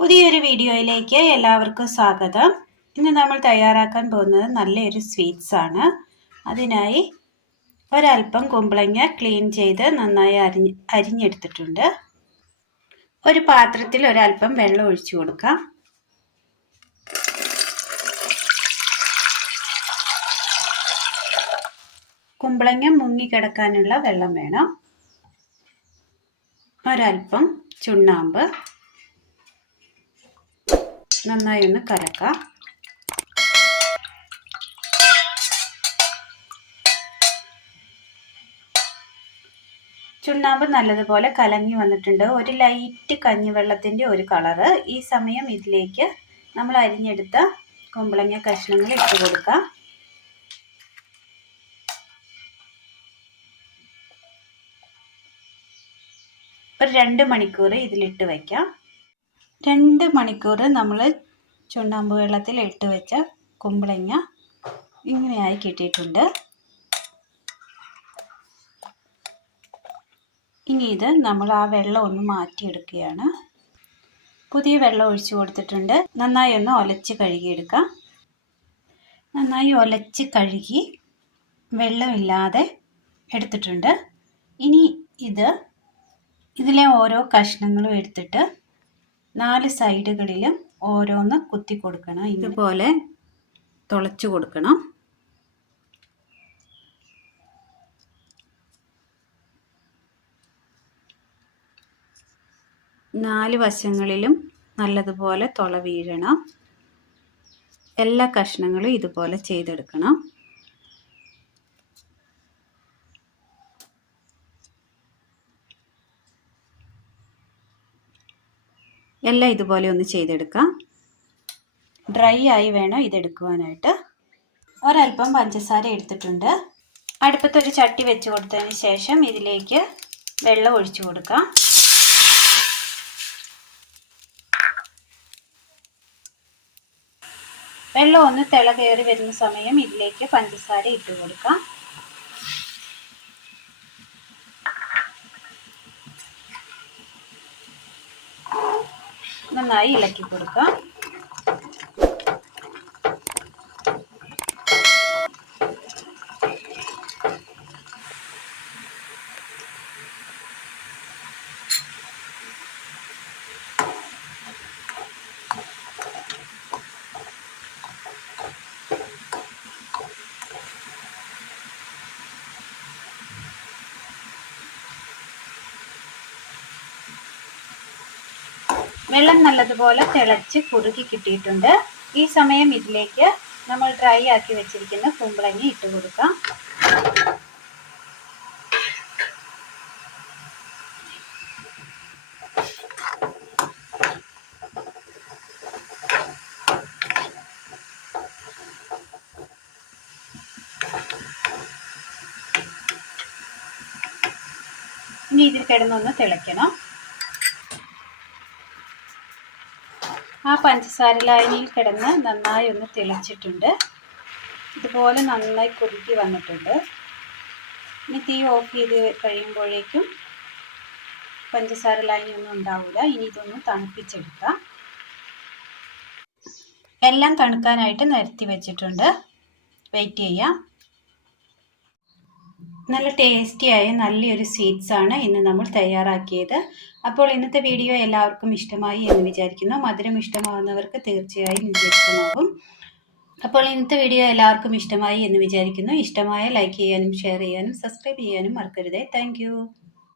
പുതിയൊരു വീഡിയോയിലേക്ക് എല്ലാവർക്കും സ്വാഗതം. ഇന്ന് നമ്മൾ തയ്യാറാക്കാൻ പോകുന്നത് നല്ലൊരു സ്വീറ്റ്സ് ആണ്. അതിനായി ഒരല്പം കുമ്പളങ്ങ ക്ലീൻ ചെയ്ത് നന്നായി അരിഞ്ഞ് അരിഞ്ഞെടുത്തിട്ടുണ്ട്. ഒരു പാത്രത്തിൽ ഒരല്പം വെള്ളം ഒഴിച്ചു കൊടുക്കാം. കുമ്പളങ്ങ മുങ്ങിക്കിടക്കാനുള്ള വെള്ളം വേണം. ഒരല്പം ചുണ്ണാമ്പ്. നന്നായി ഒന്ന് കലക്കാം ചുണ്ണാമ്പ് നല്ലതുപോലെ കലങ്ങി വന്നിട്ടുണ്ട്. ഒരു ലൈറ്റ് കഞ്ഞിവെള്ളത്തിന്റെ ഒരു കളറ്. ഈ സമയം ഇതിലേക്ക് നമ്മൾ അരിഞ്ഞെടുത്ത കുമ്പളങ്ങ കഷ്ണങ്ങൾ ഇട്ട് കൊടുക്കാം. ഒരു രണ്ട് മണിക്കൂർ ഇതിലിട്ട് വയ്ക്കാം. രണ്ട് മണിക്കൂർ നമ്മൾ ചുണ്ണാമ്പ് വെള്ളത്തിൽ ഇട്ട് വെച്ച കുമ്പളങ്ങ ഇങ്ങനെയായി കിട്ടിയിട്ടുണ്ട്. ഇനി ഇത് നമ്മൾ ആ വെള്ളം ഒന്ന് മാറ്റിയെടുക്കുകയാണ്. പുതിയ വെള്ളം ഒഴിച്ചു കൊടുത്തിട്ടുണ്ട്. നന്നായി ഒന്ന് ഒലച്ച് കഴുകിയെടുക്കാം. നന്നായി ഒലച്ച് കഴുകി വെള്ളമില്ലാതെ എടുത്തിട്ടുണ്ട്. ഇനി ഇത് ഇതിലെ ഓരോ കഷ്ണങ്ങളും എടുത്തിട്ട് നാല് സൈഡുകളിലും ഓരോന്ന് കുത്തി കൊടുക്കണം. ഇതുപോലെ തുളച്ചു കൊടുക്കണം. നാല് വശങ്ങളിലും നല്ലതുപോലെ തുള വീഴണം. എല്ലാ കഷ്ണങ്ങളും ഇതുപോലെ ചെയ്തെടുക്കണം. എല്ലാം ഇതുപോലെ ഒന്ന് ചെയ്തെടുക്കാം. ഡ്രൈ ആയി വേണം ഇതെടുക്കുവാനായിട്ട്. ഒരല്പം പഞ്ചസാര എടുത്തിട്ടുണ്ട്. അടുപ്പത്തൊരു ചട്ടി വെച്ച് കൊടുത്തതിന് ശേഷം ഇതിലേക്ക് വെള്ളം ഒഴിച്ചു കൊടുക്കാം. വെള്ളം ഒന്ന് തിള കയറി വരുന്ന സമയം ഇതിലേക്ക് പഞ്ചസാര ഇട്ട് കൊടുക്കാം. നന്നായി ഇളക്കി കൊടുക്കാം. വെള്ളം നല്ലതുപോലെ തിളച്ച് കുറുക്കി കിട്ടിയിട്ടുണ്ട്. ഈ സമയം ഇതിലേക്ക് നമ്മൾ ഡ്രൈ ആക്കി വെച്ചിരിക്കുന്ന കുമ്പളങ്ങി ഇട്ട് കൊടുക്കാം. ഇനി ഇതിൽ കിടന്നൊന്ന് തിളയ്ക്കണം. ആ പഞ്ചസാര ലായനിയിൽ കിടന്ന് നന്നായി ഒന്ന് തെളിച്ചിട്ടുണ്ട്. ഇതുപോലെ നന്നായി കുറുക്കി വന്നിട്ടുണ്ട്. ഇനി തീ ഓഫ് ചെയ്ത് കഴിയുമ്പോഴേക്കും പഞ്ചസാര ലായനി ഒന്നും ഉണ്ടാവില്ല ഇനി ഇതൊന്ന് തണുപ്പിച്ചെടുക്കാം. എല്ലാം തണുക്കാനായിട്ട് നിരത്തി വെച്ചിട്ടുണ്ട്. വെയിറ്റ് ചെയ്യാം. നല്ല ടേസ്റ്റിയായ നല്ലൊരു സ്വീറ്റ്സാണ് ഇന്ന് നമ്മൾ തയ്യാറാക്കിയത്. അപ്പോൾ ഇന്നത്തെ വീഡിയോ എല്ലാവർക്കും ഇഷ്ടമായി എന്ന് വിചാരിക്കുന്നു. മധുരം ഇഷ്ടമാവുന്നവർക്ക് തീർച്ചയായും ഇഷ്ടമാകും. അപ്പോൾ ഇന്നത്തെ വീഡിയോ എല്ലാവർക്കും ഇഷ്ടമായി എന്ന് വിചാരിക്കുന്നു. ഇഷ്ടമായ ലൈക്ക് ചെയ്യാനും ഷെയർ ചെയ്യാനും സബ്സ്ക്രൈബ് ചെയ്യാനും മറക്കരുതേ. താങ്ക്